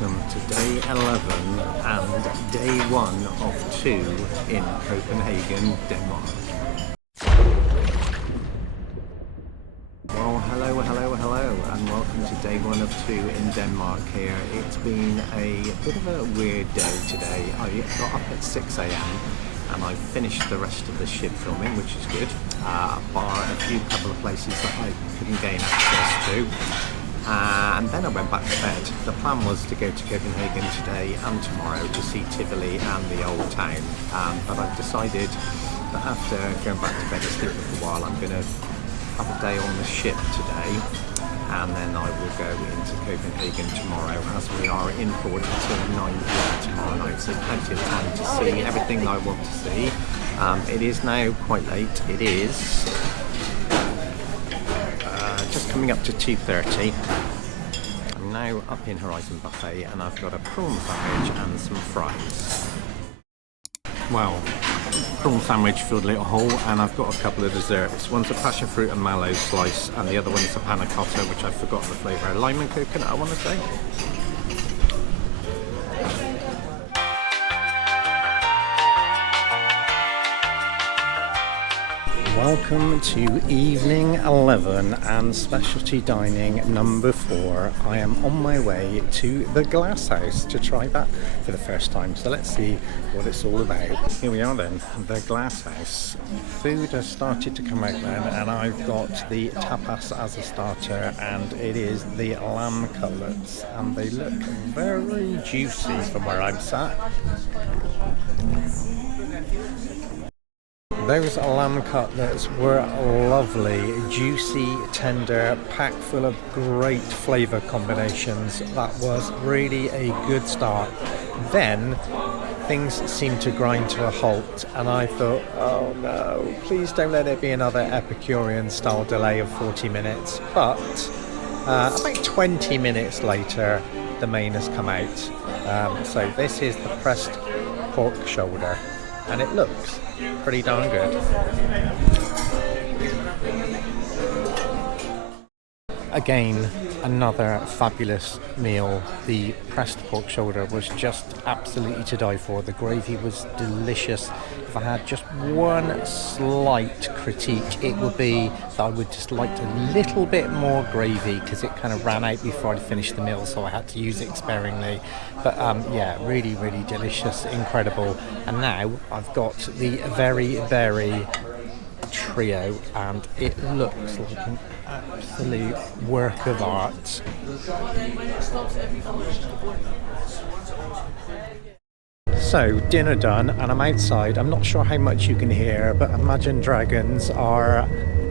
welcome to day 11 and day 1 of 2 in Copenhagen, Denmark. Well, hello, and welcome to day 1 of 2 in Denmark here. It's been a bit of a weird day today. I got up at 6 a.m. and I finished the rest of the ship filming, which is good, bar a couple of places that I couldn't gain access to. And then I went back to bed. The plan was to go to Copenhagen today and tomorrow to see Tivoli and the old town, but I've decided that after going back to bed and sleeping for a while, I'm going to have a day on the ship today, and then I will go into Copenhagen tomorrow, as we are in port until 9 p.m. tomorrow night, so plenty of time to see everything that I want to see. It is now quite late. It is just coming up to 2:30. I'm now up in Horizon Buffet and I've got a prawn sandwich and some fries. Well, prawn sandwich filled a little hole, and I've got a couple of desserts. One's a passion fruit and mallow slice, and the other one's a panna cotta, which I've forgotten the flavour. Lime and coconut, I want to say. Welcome to evening 11 and specialty dining number 4. I am on my way to the Glass House to try that for the first time. So let's see what it's all about. Here we are then, the Glass House. Food has started to come out then, and I've got the tapas as a starter, and it is the lamb cutlets, and they look very juicy from where I'm sat. Those lamb cutlets were lovely, juicy, tender, packed full of great flavour combinations. That was really a good start. Then things seemed to grind to a halt, and I thought, oh no, please don't let it be another Epicurean style delay of 40 minutes. But about 20 minutes later, the main has come out. So this is the pressed pork shoulder, and it looks pretty darn good. Again, another fabulous meal. The pressed pork shoulder was just absolutely to die for. The gravy was delicious. If I had just one slight critique, it would be that I would just like a little bit more gravy, because it kind of ran out before I finished the meal, so I had to use it sparingly. But yeah, really, really delicious, incredible. And now I've got the very trio, and it looks like an absolute work of art. So dinner done, and I'm outside. I'm not sure how much you can hear, but Imagine Dragons are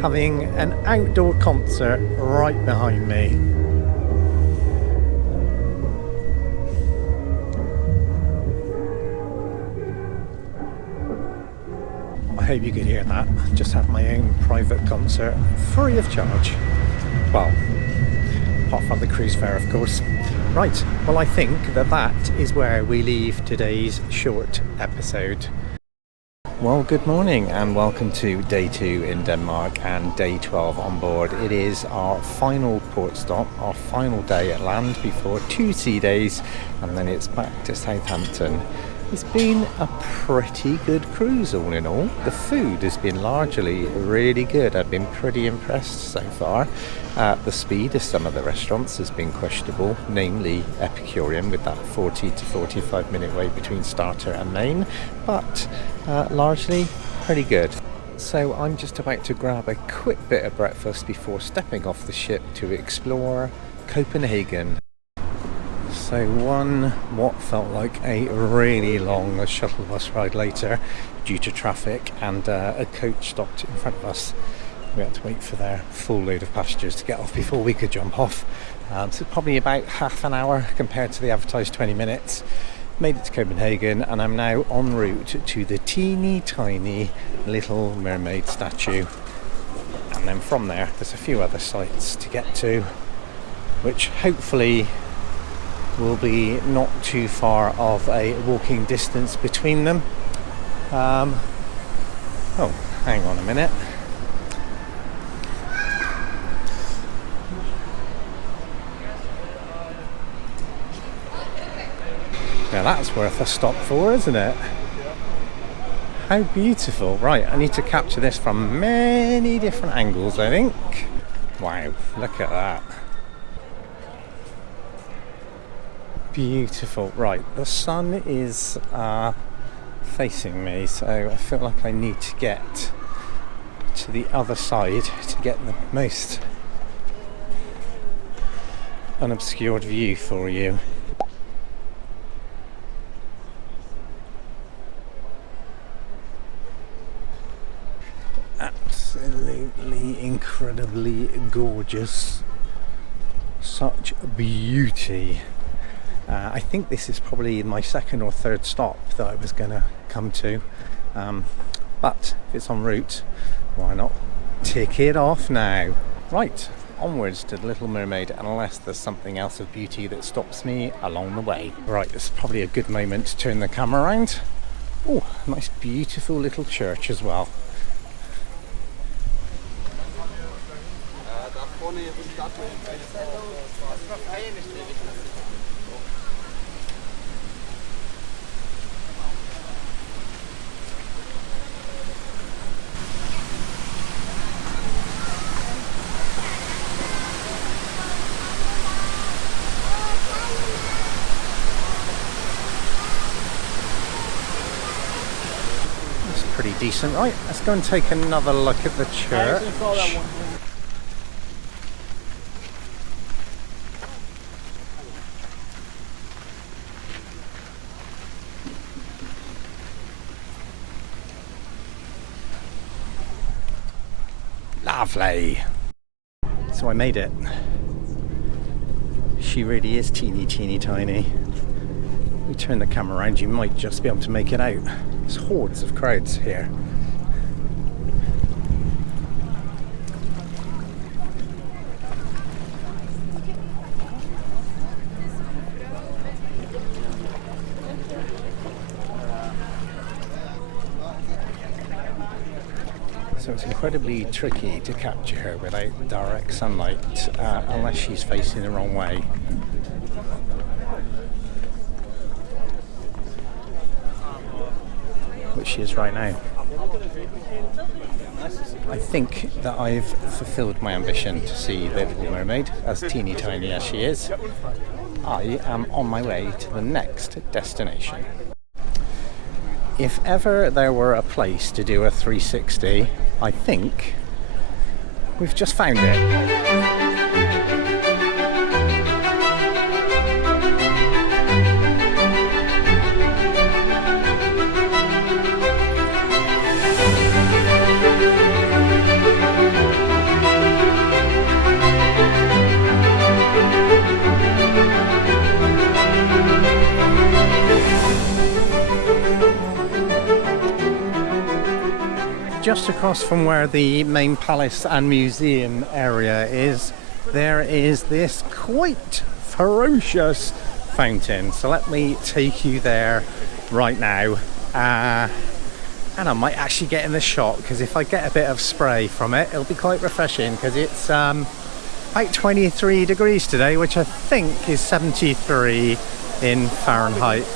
having an outdoor concert right behind me. I hope you could hear that. Just had my own private concert, free of charge. Well, apart from the cruise fare, of course. Right, well, I think that is where we leave today's short episode. Well, good morning and welcome to day 2 in Denmark and day 12 on board. It is our final port stop, our final day at land before 2 sea days, and then it's back to Southampton. It's been a pretty good cruise all in all. The food has been largely really good. I've been pretty impressed so far. The speed of some of the restaurants has been questionable, namely Epicurean, with that 40 to 45 minute wait between starter and main, but largely pretty good. So I'm just about to grab a quick bit of breakfast before stepping off the ship to explore Copenhagen. So what felt like a really long shuttle bus ride later due to traffic, and a coach stopped in front of us. We had to wait for their full load of passengers to get off before we could jump off. So probably about half an hour compared to the advertised 20 minutes. Made it to Copenhagen, and I'm now en route to the teeny tiny Little Mermaid statue. And then from there, there's a few other sites to get to, which hopefully will be not too far of a walking distance between them. Oh, hang on a minute. Now that's worth a stop for, isn't it? How beautiful. Right, I need to capture this from many different angles, I think. Wow, look at that. Beautiful. Right, the sun is facing me, so I feel like I need to get to the other side to get the most unobscured view for you. Absolutely incredibly gorgeous. Such beauty. I think this is probably my second or third stop that I was going to come to, but if it's en route, why not tick it off now? Right, onwards to the Little Mermaid, unless there's something else of beauty that stops me along the way. Right, this is probably a good moment to turn the camera around. Oh, nice beautiful little church as well. Pretty decent. Right, let's go and take another look at the church. Lovely. So I made it. She really is teeny tiny. We turn the camera around, you might just be able to make it out. There's hordes of crowds here. So it's incredibly tricky to capture her without direct sunlight, unless she's facing the wrong way. Which she is right now. I think that I've fulfilled my ambition to see the Little Mermaid, as teeny tiny as she is. I am on my way to the next destination. If ever there were a place to do a 360, I think we've just found it. Just across from where the main palace and museum area is, there is this quite ferocious fountain. So let me take you there right now. And I might actually get in the shot, because if I get a bit of spray from it, it'll be quite refreshing, because it's about 23 degrees today, which I think is 73 in Fahrenheit.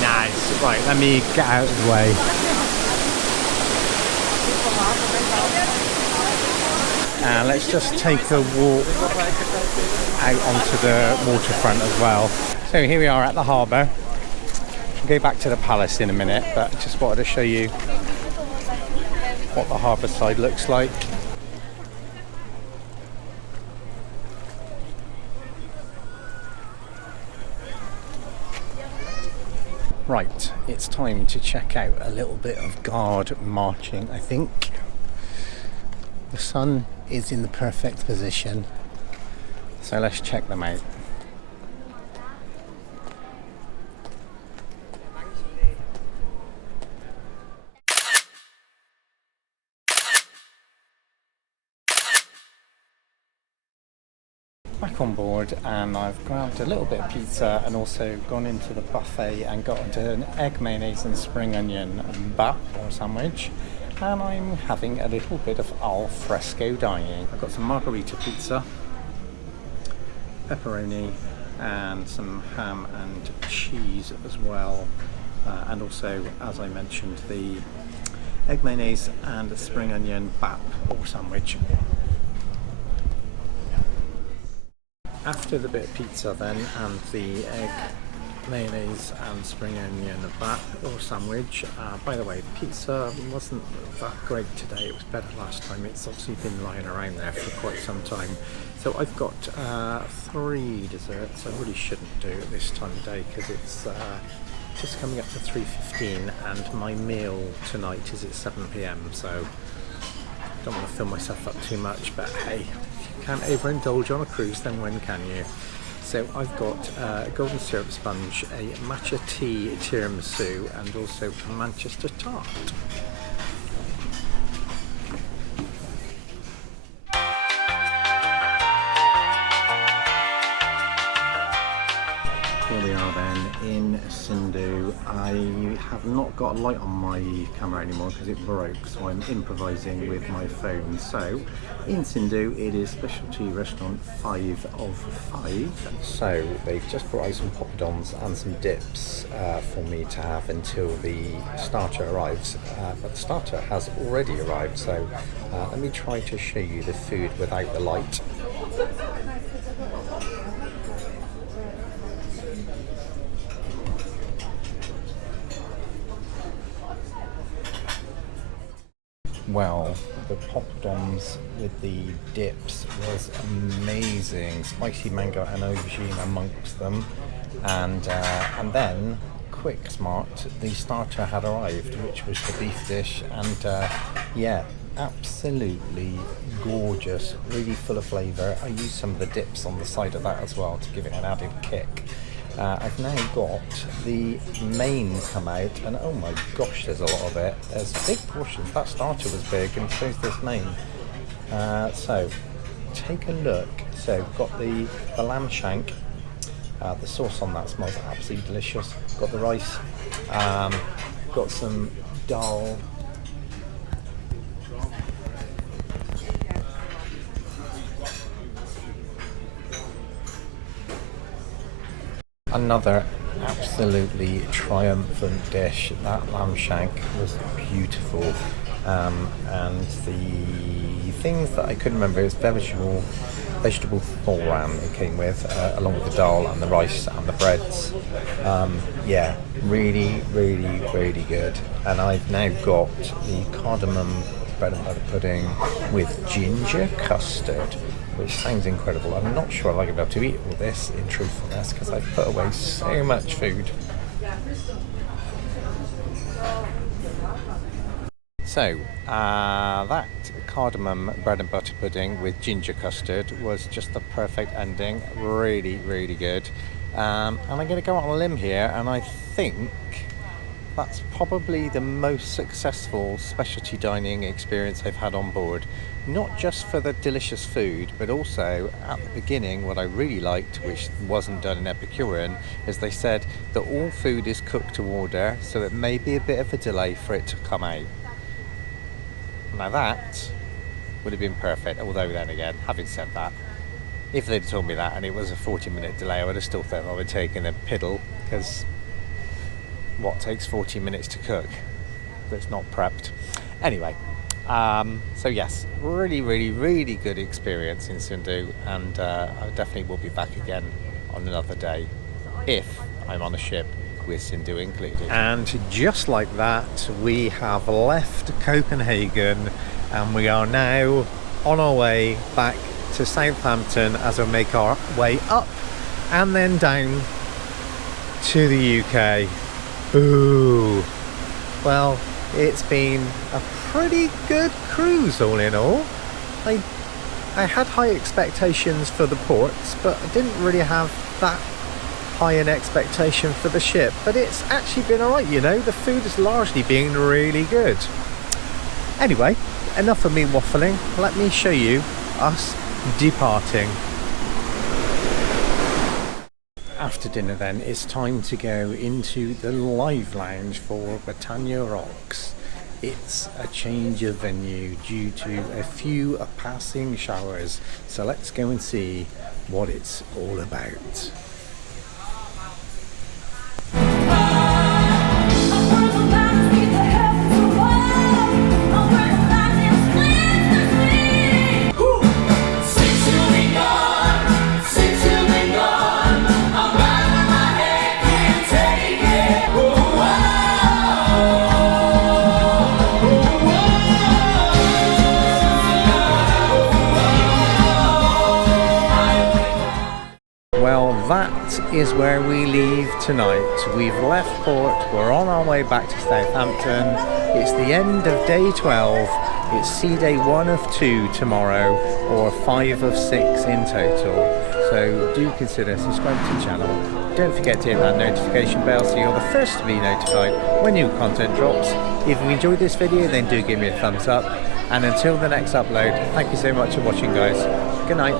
Nice. Right, let me get out of the way. Let's just take a walk out onto the waterfront as well. So here we are at the harbour. I'll go back to the palace in a minute, but just wanted to show you what the harbour side looks like. Right, it's time to check out a little bit of guard marching, I think. The sun is in the perfect position, so let's check them out. Back on board, and I've grabbed a little bit of pizza and also gone into the buffet and got into an egg mayonnaise and spring onion bap or sandwich, and I'm having a little bit of al fresco dining. I've got some margarita pizza, pepperoni, and some ham and cheese as well, and also, as I mentioned, the egg mayonnaise and spring onion bap or sandwich. After the bit of pizza then and the egg mayonnaise and spring onion bap or sandwich, by the way, pizza wasn't that great today, it was better last time. It's obviously been lying around there for quite some time. So I've got 3 desserts. I really shouldn't do it this time of day because it's just coming up to 3:15 and my meal tonight is at 7 p.m, so I don't want to fill myself up too much, but hey, if you can't overindulge on a cruise, then when can you? So I've got a golden syrup sponge, a matcha tea tiramisu, and also a Manchester tart. Here we are then in Sindhu. I have not got a light on my camera anymore because it broke, so I'm improvising with my phone. So in Sindhu it is specialty restaurant 5 of 5. So they've just brought out some poppadoms and some dips for me to have until the starter arrives. But the starter has already arrived, so let me try to show you the food without the light. Well, the poppadoms with the dips was amazing. Spicy mango and aubergine amongst them, and then quick smart, the starter had arrived, which was the beef dish, and yeah, absolutely gorgeous, really full of flavour. I used some of the dips on the side of that as well to give it an added kick. I've now got the main come out, and oh my gosh, there's a lot of it. There's big portions. That starter was big, and so's this main. So take a look. So got the lamb shank. The sauce on that smells absolutely delicious. Got the rice. Got some dal. Another absolutely triumphant dish. That lamb shank was beautiful, and the things that I couldn't remember is vegetable thoran it came with, along with the dal and the rice and the breads. Yeah, really good. And I've now got the cardamom bread and butter pudding with ginger custard, which sounds incredible. I'm not sure I'll be able to eat all this, in truthfulness, because I've put away so much food. So, that cardamom bread and butter pudding with ginger custard was just the perfect ending. Really good. And I'm going to go out on a limb here, and I think that's probably the most successful specialty dining experience I've had on board. Not just for the delicious food, but also at the beginning, what I really liked, which wasn't done in Epicurean, is they said that all food is cooked to order, so it may be a bit of a delay for it to come out. Now that would have been perfect, although then again, having said that, if they'd told me that and it was a 40-minute delay, I would have still thought I would take in a piddle, because what takes 40 minutes to cook that's not prepped? Anyway, so yes, really good experience in Sindhu, and I definitely will be back again on another day if I'm on a ship with Sindhu included. And just like that, we have left Copenhagen and we are now on our way back to Southampton as we make our way up and then down to the UK. Ooh, well, it's been a pretty good cruise all in all. I had high expectations for the ports, but I didn't really have that high an expectation for the ship, but it's actually been alright, you know. The food has largely been really good. Anyway, enough of me waffling, let me show you us departing. After dinner then, it's time to go into the live lounge for Britannia Rocks. It's a change of venue due to a few passing showers, so let's go and see what it's all about. Well, that is where we leave tonight. We've left port, we're on our way back to Southampton. It's the end of day 12. It's sea day 1 of 2 tomorrow, or 5 of 6 in total. So do consider subscribing to the channel. Don't forget to hit that notification bell so you're the first to be notified when new content drops. If you enjoyed this video, then do give me a thumbs up. And until the next upload, thank you so much for watching, guys. Good night.